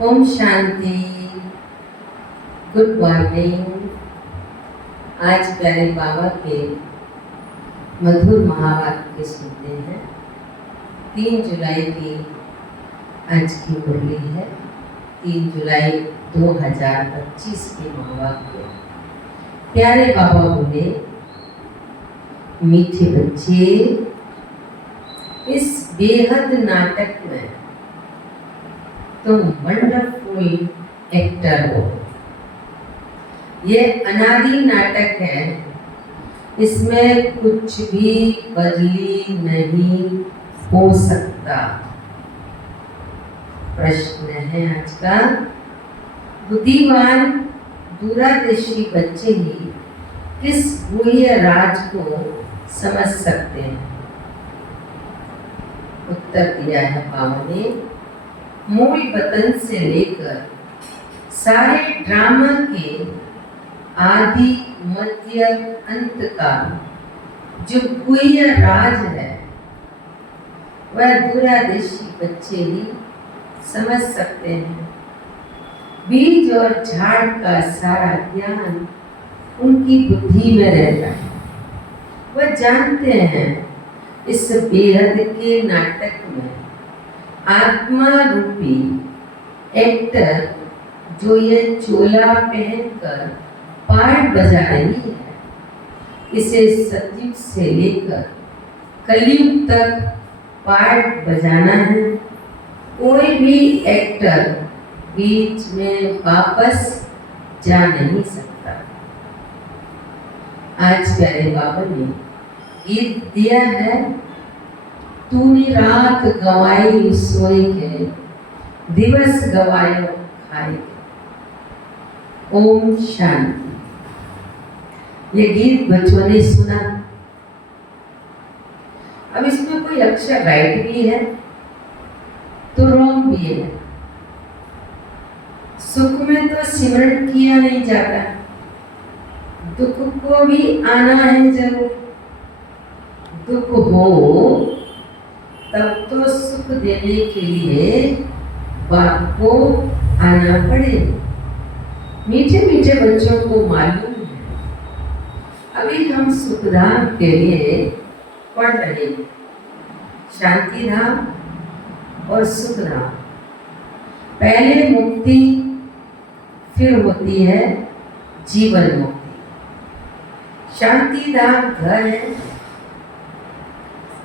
Om Shanti. Good morning. आज प्यारे बाबा के मधुर महावाक्य सुनते हैं। 3 जुलाई की आज की मुरली है। 3 जुलाई 2025 के महावाक्य। प्यारे बाबा बोले, मीठे बच्चे, इस बेहद नाटक में तुम वंडरफुल एक्टर हो। ये अनादि नाटक है, इसमें कुछ भी बदली नहीं हो सकता। प्रश्न है आज का, बुद्धिमान दूरदर्शी बच्चे ही किस गुह्य राज को समझ सकते हैं? उत्तर दिया है बाबा ने, मूल वतन से लेकर सारे ड्रामा के आदि मध्य अंत का जो गुह्य राज है वह दूरदर्शी बच्चे ही समझ सकते हैं। बीज और झाड़ का सारा ज्ञान उनकी बुद्धि में रहता है। वह जानते हैं इस बेहद के नाटक में आत्मा रूपी एक्टर जो ये चोला पहनकर पार्ट बजा रही है, इसे सतयुग से लेकर कलयुग तक पार्ट बजाना है। कोई भी एक्टर बीच में वापस जा नहीं सकता। आज प्यारे बाबा ने गीत दिया है, तूने रात गवाई सोए के, दिवस गवायो खाए के। ओम शांति। ये गीत बच्चों ने सुना। अब इसमें कोई अक्षर राइट भी है तो रॉन्ग भी है। सुख में तो सिमरन किया नहीं जाता, दुख को भी आना है जरूर। दुख हो तब तो सुख देने के लिए बाप को आना पड़े। मीठे मीठे बच्चों को मालूम है, अभी हम सुखधाम के लिए पढ़ रहे हैं, शांति धाम और सुखधाम। पहले मुक्ति, फिर होती है जीवन मुक्ति। शांति धाम घर है,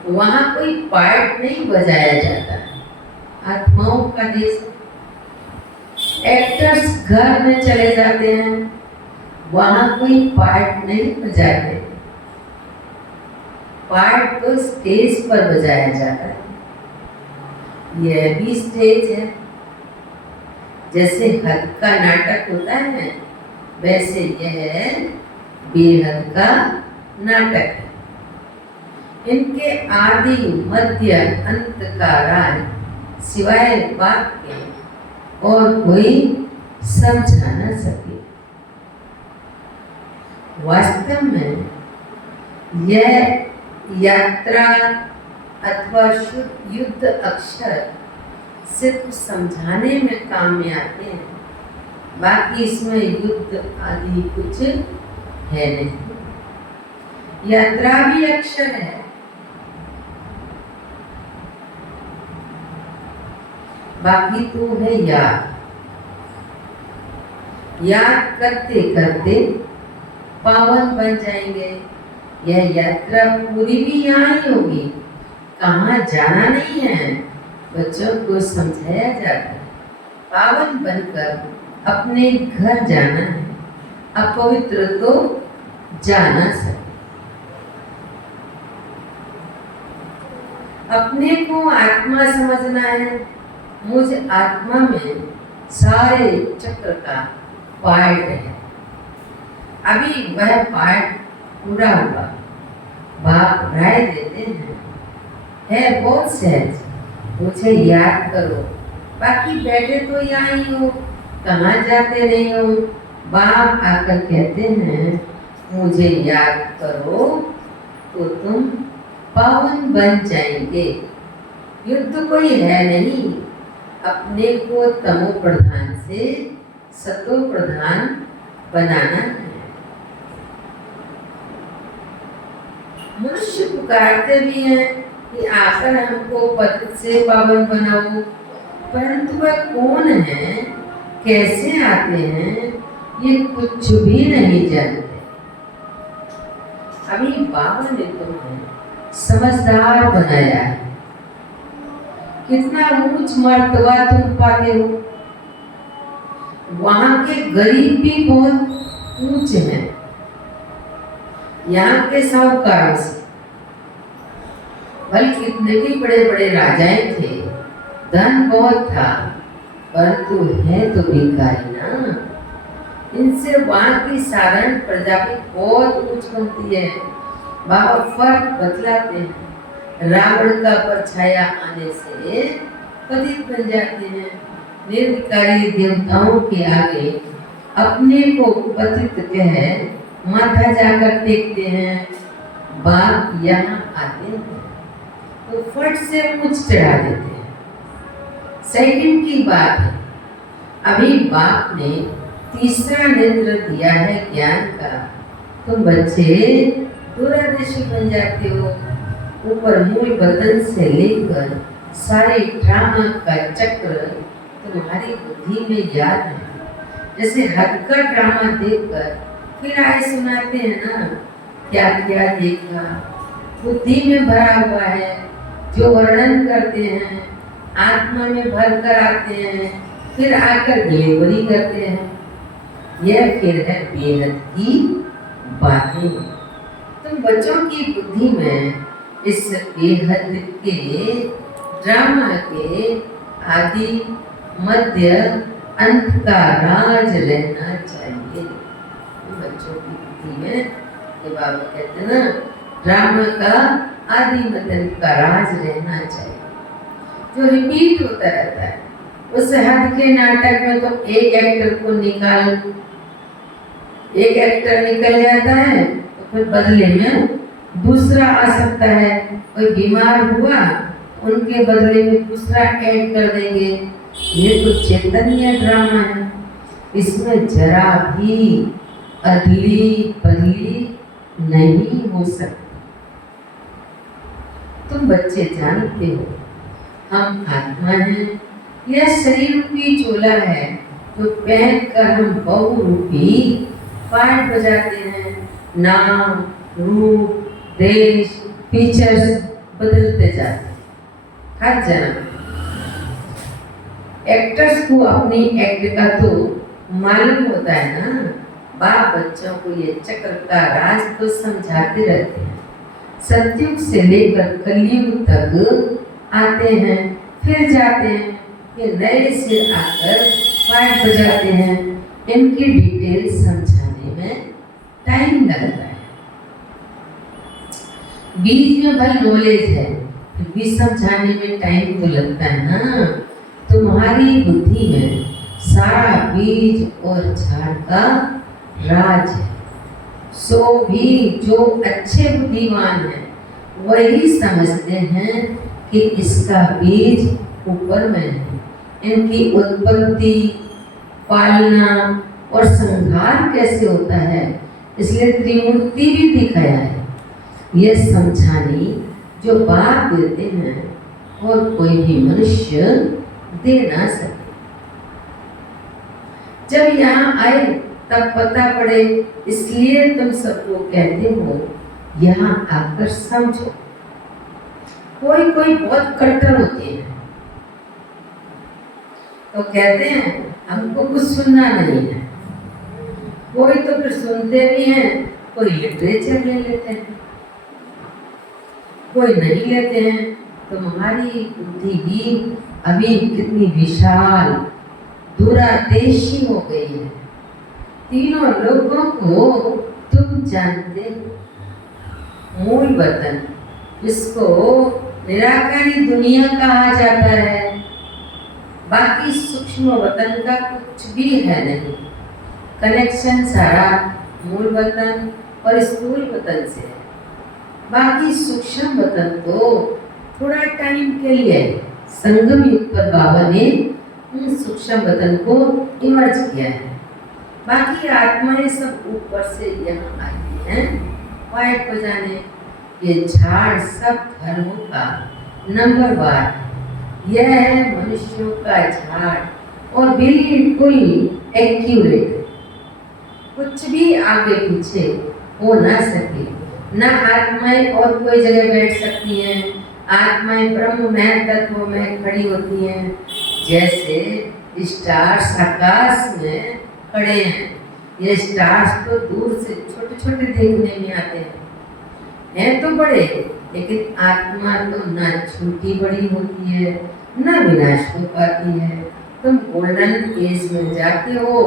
वहां कोई पार्ट नहीं बजाया जाता, आत्माओं का देश। एक्टर्स घर में चले जाते हैं, वहां कोई पार्ट नहीं बजाते। पार्ट तो स्टेज पर बजाया जाता है। यह भी स्टेज है। जैसे हद का नाटक होता है, वैसे यह बेहद का नाटक है। इनके आदि मध्य अंत का राज सिवाय बाप के और कोई समझा न सके। वास्तव में यह यात्रा अथवा शुद्ध युद्ध अक्षर सिर्फ समझाने में काम में आते हैं, बाकी इसमें युद्ध आदि कुछ है नहीं। यात्रा भी अक्षर है, बाकी तो है याद। याद करते करते पावन बन जाएंगे। यह यात्रा पूरी भी यहाँ ही होगी, कहाँ जाना नहीं है। बच्चों को समझाया जाता है, पावन बनकर अपने घर जाना है, अपवित्र तो जा ना सके। अपने को आत्मा समझना है। मुझ आत्मा में सारे चक्र का पार्ट है। अभी वह पार्ट पूरा हुआ। बाप राय देते हैं, है बहुत सहज, मुझे याद करो। बाकी बैठे तो यहाँ ही हो, कहाँ जाते नहीं हो। बाप आकर कहते हैं, मुझे याद करो तो तुम पावन बन जाएंगे। युद्ध कोई है नहीं, अपने को तमो प्रधान से सतो प्रधान बनाना है। मनुष्य पुकारते भी हैं कि आकर हमको पतित से पावन बनाओ, परंतु वह कौन है, कैसे आते हैं, ये कुछ भी नहीं जानते। अभी बाबा ने तुम्हें समझदार बनाया है। कितना ऊंच मर्तबा तुम पाते हो। वहां के गरीब भी बहुत ऊंचे हैं, यहाँ के साहूकार से। बल्कि कितने भी बड़े बड़े राजाएं थे, धन बहुत था, परंतु है तो भिखारी ना। इनसे वहां की साधारण प्रजा भी बहुत ऊंच बनती है। बाबा फर्क बतलाते हैं। रावण का परछाया आने से पतित बन जाते हैं। निर्विकारी देवताओं के आगे अपने को पतित कह माथा जाकर टेकते हैं। बाप यहाँ आते हैं तो फट से कुछ चढ़ा देते हैं। सेकंड की बात है, अभी बाप ने तीसरा नेत्र दिया है ज्ञान का। तुम बच्चे दूरदर्शी बन जाते हो। ऊपर मूल बदन से लेकर सारे ड्रामा का चक्र तुम्हारी बुद्धि में याद है। जैसे हद का ड्रामा देखकर फिर आए सुनाते हैं ना, क्या क्या देखा, बुद्धि में भरा हुआ है। जो वर्णन करते हैं आत्मा में भर कर आते हैं, फिर आकर डिलीवरी करते हैं। यह फिर है बेहद की बातें। तुम बच्चों की बुद्धि में इस बेहद के ड्रामा के आदि मध्य अंत का राज रहना चाहिए। बच्चों की बुद्धि में ये बाबा कहते हैं ना, ड्रामा का आदि मध्य अंत का राज रहना चाहिए, जो रिपीट होता रहता है। उस हद के नाटक में तो एक एक्टर को एक एक्टर निकल जाता है तो फिर बदले में दूसरा आ सकता है। कोई बीमार हुआ, उनके बदले में दूसरा ऐड कर देंगे। ये तो चैतन्य ड्रामा है, इसमें जरा भी अदली बदली नहीं हो सकती। तुम बच्चे जानते हो हम आत्मा हैं। यह शरीर रूपी चोला है जो पहन कर हम बहु रूपी पाठ बजाते हैं। नाम, रूप, देश, फीचर्स बदलते जाते हैं हर जन्म। एक्टर्स को अपनी एक्ट का तो मालूम होता है ना। बाप बच्चों को ये चक्र का राज तो समझाते रहते हैं। सतयुग से लेकर कलयुग तक आते हैं, फिर जाते हैं। ये नए सिर आकर पाठ बजाते हैं। इनकी डिटेल समझाने में टाइम लगता है। बीज में भर नॉलेज है, फिर भी समझाने में टाइम तो लगता है ना। तुम्हारी बुद्धि में सारा बीज और झाड़ का राज है। सो भी जो अच्छे बुद्धिमान हैं वही समझते हैं कि इसका बीज ऊपर में है। इनकी उत्पत्ति, पालना और संहार कैसे होता है, इसलिए त्रिमूर्ति भी दिखाया है। यह समझानी जो बाप देते हैं और कोई भी मनुष्य दे ना सके। जब यहाँ आए तब पता पड़े, इसलिए तुम सबको कहते हो यहाँ आकर समझो। कोई कोई बहुत कट्टर होते हैं तो कहते हैं हमको कुछ सुनना नहीं है। कोई तो फिर सुनते भी हैं, कोई लिटरेचर ले लेते हैं, कोई नहीं लेते हैं। तुम्हारी बुद्धि भी अभी कितनी विशाल दूरदेशी हो गई है। तीनों लोगों को तुम जानते हो। मूल वतन, जिसको निराकारी दुनिया कहा जाता है, बाकी सूक्ष्म वतन का कुछ भी है नहीं। कनेक्शन सारा मूल वतन और स्थूल वतन से है। बाकी सूक्ष्म वतन तो थोड़ा टाइम के लिए संगम युग पर बाबा ने सूक्ष्म बदन को इमर्ज किया है। बाकी आत्माएं सब ऊपर से यहाँ आई हैं पाइप बजाने। ये झाड़ सब धर्मों का नंबर 1 यह है मनुष्यों का झाड़ और बिल्कुल एक्यूरेट, कुछ भी आगे पीछे हो ना सके। ना आत्माएं और कोई जगह बैठ सकती हैं। आत्माएं ब्रह्म में तत्व में खड़ी होती हैं, जैसे स्टार्स आकाश में खड़े हैं। ये स्टार्स तो दूर से छोटे छोटे देखने में आते हैं तो बड़े, लेकिन आत्मा तो ना छोटी बड़ी होती है ना विनाश हो पाती है। तुम गोल्डन एज में जाते हो,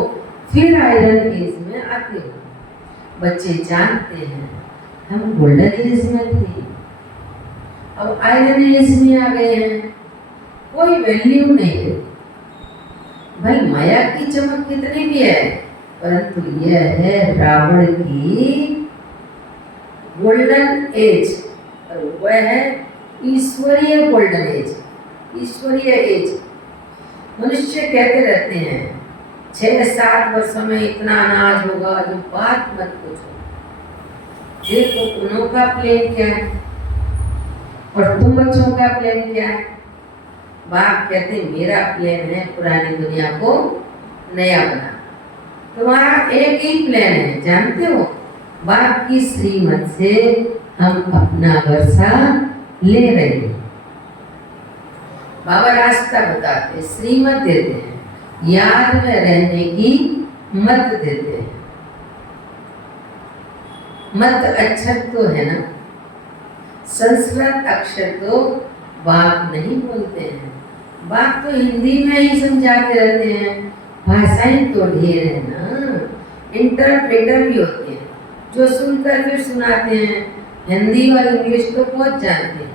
फिर आयरन एज में आते हो। बच्चे जानते हैं हम गोल्डन एज में थे, अब आयरन एज में आ गए हैं, कोई वैल्यू नहीं है। भाई माया की चमक कितनी भी है, परंतु यह है रावण की गोल्डन एज, और वह है ईश्वरीय गोल्डन एज, ईश्वरीय एज। मनुष्य कहते रहते हैं 6-7 वर्षों में इतना अनाज होगा, जो बात मत पूछो। देखो उनका प्लान क्या है और तुम बच्चों का प्लान क्या है। बाप कहते मेरा प्लान है पुरानी दुनिया को नया बना। तुम्हारा एक ही प्लान है, जानते हो, बाप की श्रीमत से हम अपना वर्षा ले रहे हैं। बाबा रास्ता बताते, श्रीमत देते हैं, याद में रहने की मत देते हैं। मत अक्षर तो है ना, संस्कृत अक्षर तो बाप नहीं बोलते हैं। बाप तो हिंदी में ही समझाते रहते हैं। भाषाएं तो ढेर है ना, इंटरप्रेटर भी होते हैं जो सुनकर फिर सुनाते हैं। हिंदी और इंग्लिश तो बहुत जानते हैं,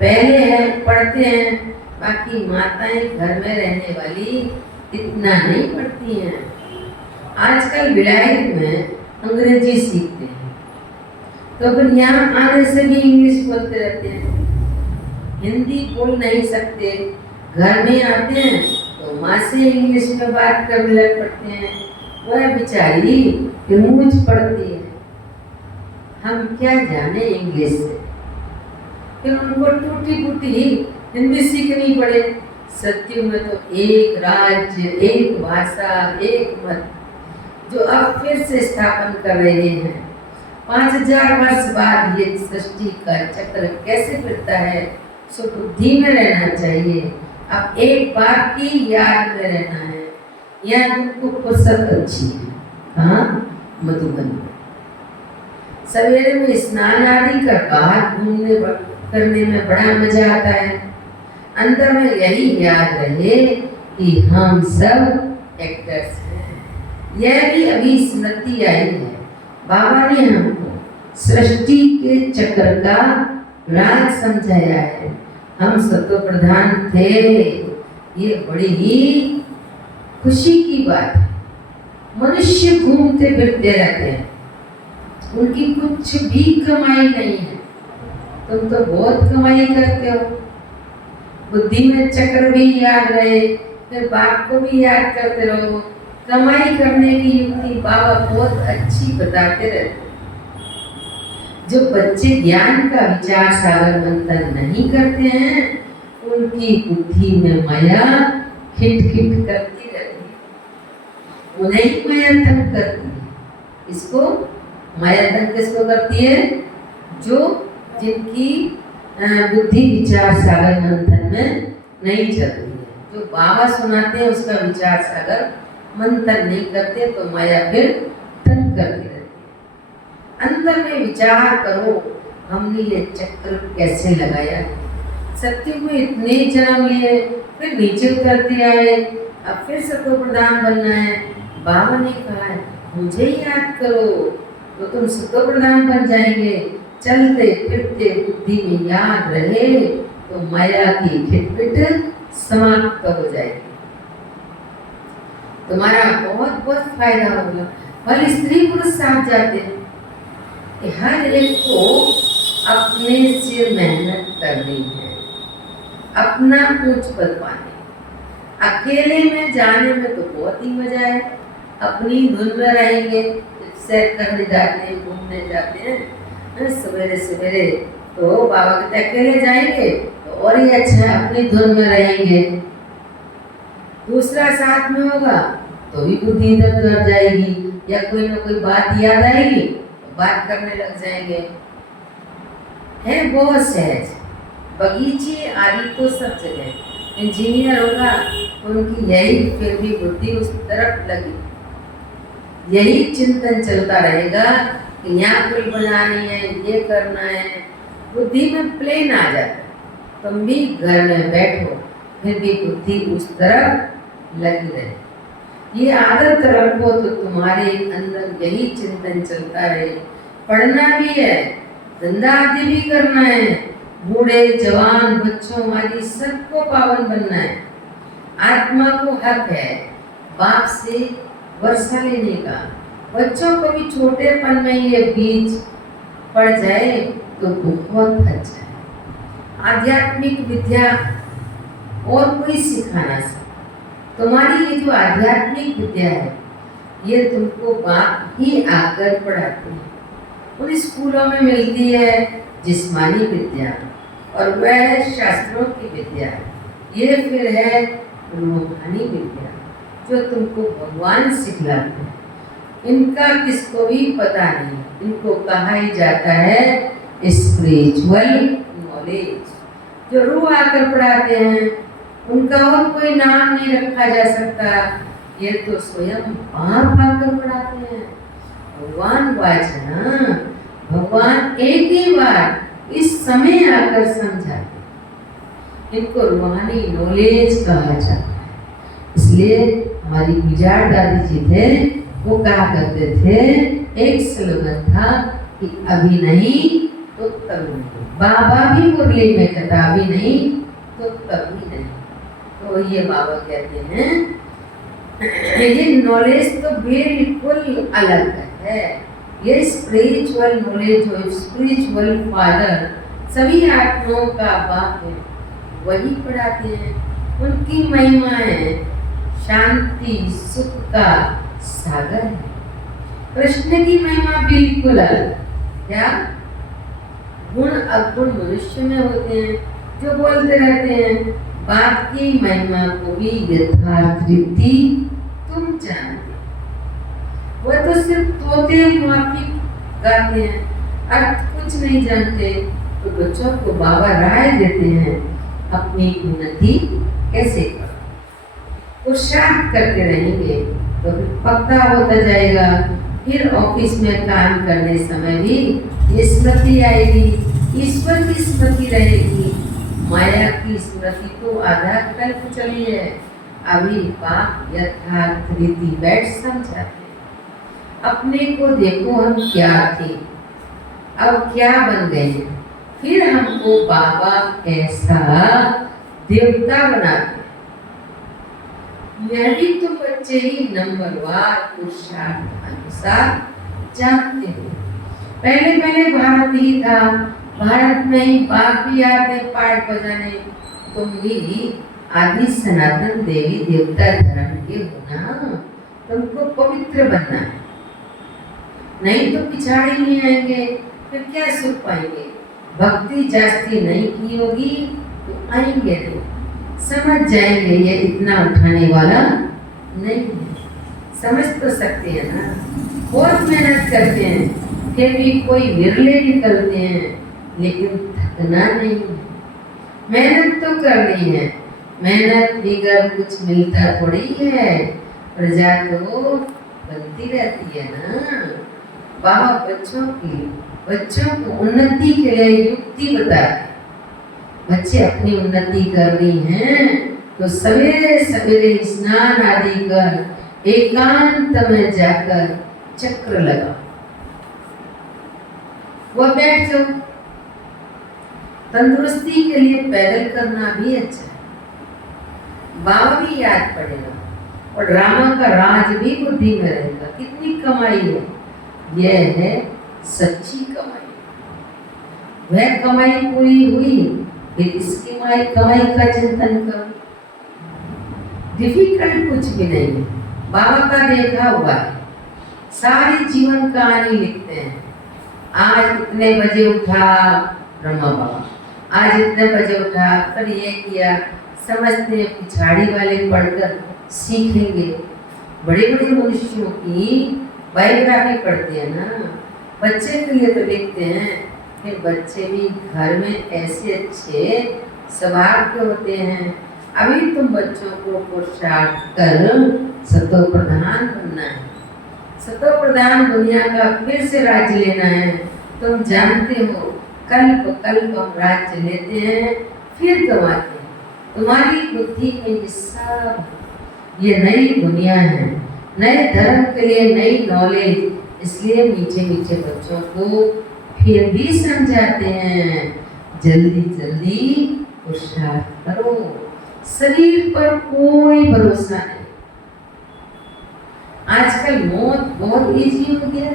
पहले है पढ़ते हैं। बाकी माताएं घर में रहने वाली इतना नहीं पढ़ती हैं। आजकल विलायत में अंग्रेजी सीखते हैं, तो फिर यहाँ आने से भी इंग्लिश बोलते रहते हैं। हिंदी बोल नहीं सकते, घर में आते हैं तो माँ से इंग्लिश में बात करने लग पड़ते हैं। वह बेचारी मूंछ पड़ती है, हम क्या जाने इंग्लिश से। फिर उनको टूटी फूटी हिंदी सीखनी पड़े। सत्युग में तो एक राज्य, एक भाषा, एक मत, जो अब फिर से स्थापन कर रहे हैं। 5000 वर्ष बाद ये सृष्टि का चक्र कैसे फिरता है, सो बुद्धि में रहना चाहिए। अब एक बात की याद में रहना है। यह तुमको फुर्सत अच्छी है, हाँ, मधुबन में सवेरे में स्नान आदि कर बाहर घूमने करने में बड़ा मजा आता है। अंदर में यही याद रहे कि हम सब एक्टर्स हैं। यह भी अभी स्मृति आई है। बाबा ने हमको सृष्टि के चक्र का राज समझाया है। हम सत्व प्रधान थे, ये बड़ी ही खुशी की बात है। मनुष्य घूमते फिरते रहते हैं, उनकी कुछ भी कमाई नहीं है। तुम तो बहुत कमाई करते हो। बुद्धि में चक्र भी याद रहे, फिर बाप को भी याद करते रहो। कमाई करने की युक्ति बाबा बहुत अच्छी बताते रहते। जो बच्चे ज्ञान का विचार सागर मंथन नहीं करते हैं, उनकी बुद्धि में माया खिट-खिट करती रहती है। उन्हें ही माया तंग करती है। इसको माया तंग किसको करती है? जो जिनकी बुद्धि विचार सागर मंथन में नहीं चलती है। जो बाबा सुनाते हैं उसका विचार सागर मंथन नहीं करते, तो माया फिर तंग करती रहती है। अंदर में विचार करो, हमने ये चक्र कैसे लगाया। सत्युग में इतने जन्म लिए, फिर नीचे उतरते आए, अब फिर सबको प्रधान बनना है। बाबा ने कहा है मुझे याद करो तो तुम सबको प्रधान बन जाएंगे। चलते फिरते बुद्धि में याद रहे तो माया की खिटपिट समाप्त हो जाएगी। तुम्हारा बहुत बहुत फायदा होगा। भले स्त्री पुरुष साथ जाते हैं, हर एक को अपने से मेहनत करनी है, अपना ऊंच पद पाने। अकेले में जाने में तो बहुत ही मजा है, अपनी धुन में रहेंगे, सैर करने जाते हैं, घूमने जाते हैं सवेरे सवेरे, तो बाबा कहते अकेले जाएंगे तो और ही अच्छा है, अपनी धुन में रहेंगे। दूसरा साथ में होगा तो भी बुद्धि इधर उधर जाएगी, या कोई ना कोई बात याद आएगी तो बात करने लग जाएंगे। है बहुत सहज। बगीचे आदि तो सब जगह, इंजीनियर होगा तो उनकी यही फिर भी बुद्धि उस तरफ लगी, यही चिंतन चलता रहेगा कि यहाँ पुल बनानी है, ये करना है, बुद्धि में प्लेन आ जाता है। तुम भी घर में बैठो फिर भी बुद्धि उस तरफ लगी रहे। ये आदत रखो तो तुम्हारे अंदर यही चिंतन चलता रहे। पढ़ना भी है, धंधा आदि भी करना है, बूढ़े जवान बच्चों आदि सबको पावन बनना है। आत्मा को हक है बाप से वर्षा लेने का। बच्चों को भी छोटेपन में ये बीज पड़ जाए तो बहुत अच्छा है। आध्यात्मिक विद्या और कोई सिखा ना सकता। तुम्हारी ये जो आध्यात्मिक विद्या है ये तुमको बाप ही आकर पढ़ाते हैं। उन स्कूलों में मिलती है जिस्मानी विद्या और वह शास्त्रों की विद्या। ये फिर है रूहानी विद्या जो तुमको भगवान सिखलाते हैं। इनका किसको भी पता नहीं, इनको कहा ही जाता है स्पिरिचुअल नॉलेज। जो रूह आकर पढ़ाते हैं उनका और कोई नाम नहीं रखा जा सकता, ये तो स्वयं बाप आकर पढ़ाते हैं। भगवान वाचना, भगवान एक ही बार इस समय आकर समझाते। इनको रूहानी नॉलेज कहा जाता है। इसलिए हमारी गुजरात दादी जी थे, वो कहा करते थे, एक स्लोगन था कि अभी नहीं तो कभी नहीं। बाबा भी मुरली में कहता अभी नहीं तो कभी नहीं। तो ये बाबा कहते हैं ये नॉलेज तो बिल्कुल अलग है। ये स्पिरिचुअल नॉलेज हो, स्पिरिचुअल फादर सभी आत्माओं का बाप है, वही पढ़ाते हैं। उनकी महिमा है शांति सुख का सागर है। कृष्ण की महिमा बिल्कुल अलग। क्या गुण अवगुण मनुष्य में होते हैं जो बोलते रहते हैं, बाप की महिमा को भी यथार्थ रीति तुम जानते। वह तो सिर्फ तोते माफिक गाते हैं, अर्थ कुछ नहीं जानते। तो बच्चों को बाबा राय देते हैं अपनी उन्नति कैसे करो। पुरुषार्थ करते रहेंगे तो फिर पक्का होता जाएगा। फिर ऑफिस में काम करने समय भी ये स्मृति आएगी, ईश्वर की स्मृति रहेगी। माया की स्मृति तो आधा कल्प चली है, अभी बाप यथार्थ रीति बैठ समझाते। अपने को देखो हम क्या थे, अब क्या बन गए, फिर हमको बाबा कैसा देवता बनाते। मैं भी तो बच्चे ही नंबरवार पुरुषार्थ अनुसार जानते हो। पहले पहले भारत ही था, भारत में ही बाप भी आते पाठ बजाने। तुम भी आदि सनातन देवी देवता धर्म के होना, तुमको पवित्र बनना है, नहीं तो पिछाड़ी नहीं आएंगे, फिर क्या सुख पाएंगे। भक्ति जास्ती नहीं की होगी तो आएंगे नहीं, समझ जाएंगे ये इतना उठाने वाला नहीं है। समझ तो सकते हैं ना, बहुत मेहनत करते हैं फिर भी कोई विरले निकलते हैं, लेकिन थकना नहीं है। मेहनत तो करनी है, मेहनत बिगर कुछ मिलता थोड़ी है, प्रजा तो बनती रहती है ना। बाबा बच्चों को उन्नति के लिए युक्ति बताते। बच्चे अपनी उन्नति करनी है तो सवेरे सवेरे स्नान आदि कर एकांत में जाकर चक्र लगाओ, वह बैठ जाओ। तंदुरुस्ती के लिए पैदल करना भी अच्छा है, बाबा भी याद पड़ेगा और ड्रामा का राज भी बुद्धि में रहेगा। कितनी कमाई है, यह है सच्ची कमाई। वह कमाई पूरी हुई फिर इसकी कमाई का चिंतन करो। डिफिकल्ट कुछ भी नहीं है। बाबा का देखा हुआ है, सारी जीवन कहानी लिखते हैं। आज इतने बजे उठा ब्रह्मा बाबा, आज इतने बजे उठा, फिर ये किया। समझते हैं पिछाड़ी वाले पढ़कर सीखेंगे। बड़े बड़े मनुष्यों की बायोग्राफी पढ़ते हैं ना, बच्चे के लिए तो लिखते हैं कि बच्चे भी घर में ऐसे अच्छे स्वभाव के होते हैं। अभी तुम बच्चों को पुरुषार्थ कर सतो प्रधान बनना है, सतो प्रधान दुनिया का फिर से राज्य लेना है। तुम जानते हो कल्प कल्प हम राज्य लेते हैं फिर गंवाते हैं। तुम्हारी बुद्धि में ये सब, ये नई दुनिया है, नए धर्म के लिए नई नॉलेज, इसलिए मीठे मीठे बच्चों को फिर भी समझाते हैं जल्दी जल्दी पुरुषार्थ करो। शरीर पर कोई भरोसा नहीं। आजकल मौत बहुत इजी हो गया।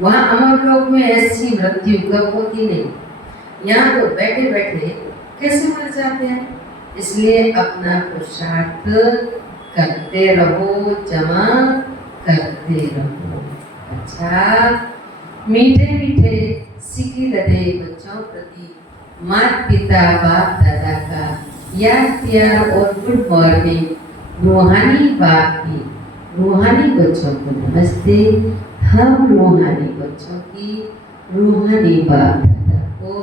वहां अमर लोक में ऐसी मृत्यु कब होती नहीं, यहाँ तो बैठे बैठे कैसे मर जाते हैं। इसलिए अपना पुरुषार्थ करते रहो, जमा करते रहो। अच्छा, मीठे मीठे सिकी लदे बच्चों प्रति माता पिता बाप दादा का याद प्यार और गुड मॉर्निंग। रूहानी बाप की रूहानी बच्चों को नमस्ते। हम रूहानी बच्चों की रूहानी बाप दादा को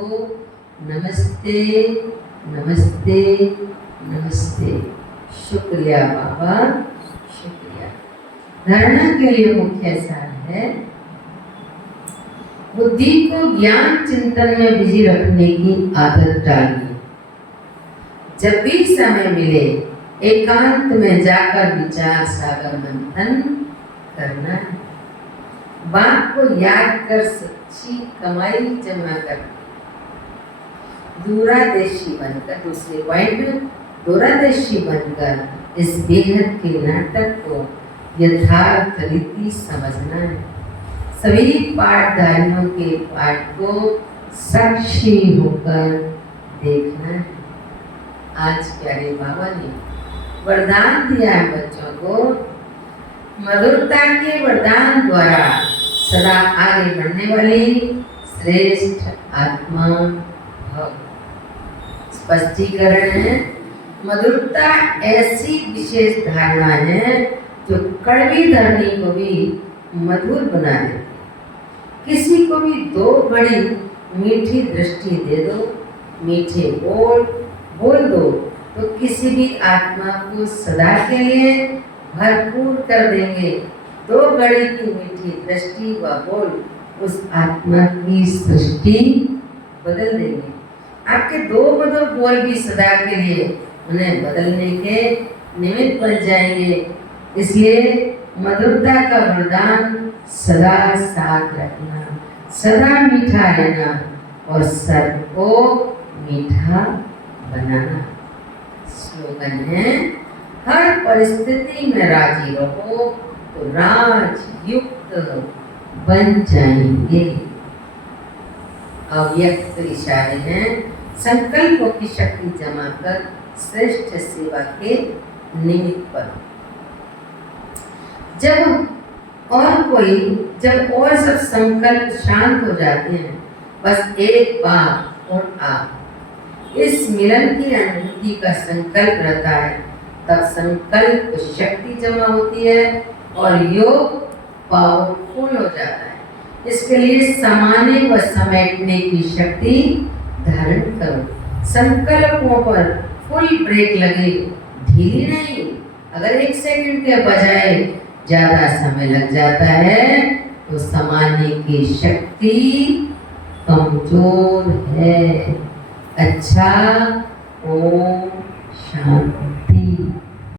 नमस्ते नमस्ते नमस्ते। शुक्रिया बाबा, शुक्रिया। धारणा के लिए मुख्य सार है, बुद्धि को ज्ञान चिंतन में बिजी रखने की आदत डालिए। जब भी समय मिले एकांत में जाकर विचार सागर मंथन करना है। बाप को याद कर सच्ची कमाई जमा कर, दूरादेशी बनकर, दूसरे पॉइंट, दूरादेशी बनकर इस बेहद के नाटक को यथार्थ रीति समझना है। सभी पाठधारियों के पाठ को साक्षी होकर देखना है। आज प्यारे बाबा ने वरदान दिया है बच्चों को, मधुरता के वरदान द्वारा सदा आगे बढ़ने वाली श्रेष्ठ आत्मा भव। स्पष्टीकरण है, मधुरता ऐसी विशेष धारणा है जो कड़वी धरनी को भी मधुर बना देती। किसी को भी दो घड़ी मीठी दृष्टि दे दो, मीठे बोल दो, तो किसी भी आत्मा को सदा के लिए भरपूर कर देंगे। दो घड़ी की मीठी दृष्टि व बोल उस आत्मा की सृष्टि बदल देंगे। आपके दो मधुर बोल भी सदा के लिए उन्हें बदलने के निमित्त बन जाएंगे। इसलिए मधुरता का वरदान सदा साथ रखना, सदा मीठा रहना और सबको मीठा बनाना। स्लोगन है, हर परिस्थिति में राजी रहो तो राजयुक्त बन जाएंगे। अव्यक्त इशारे हैं, संकल्पों की शक्ति जमा कर श्रेष्ठ सेवा के निमित्त पर। जब और सब संकल्प शांत हो जाते हैं, बस एक बात और आप इस मिलन की अनुभूति का संकल्प रहता है, तब संकल्प शक्ति जमा होती है और योग पावरफुल हो जाता है। इसके लिए समाने व समेटने की शक्ति धारण करो। संकल्पों पर फुल ब्रेक लगे, ढीली नहीं। अगर 1 सेकंड के बजाय ज्यादा समय लग जाता है तो समाने की शक्ति कमजोर है। अच्छा, ओम शांति।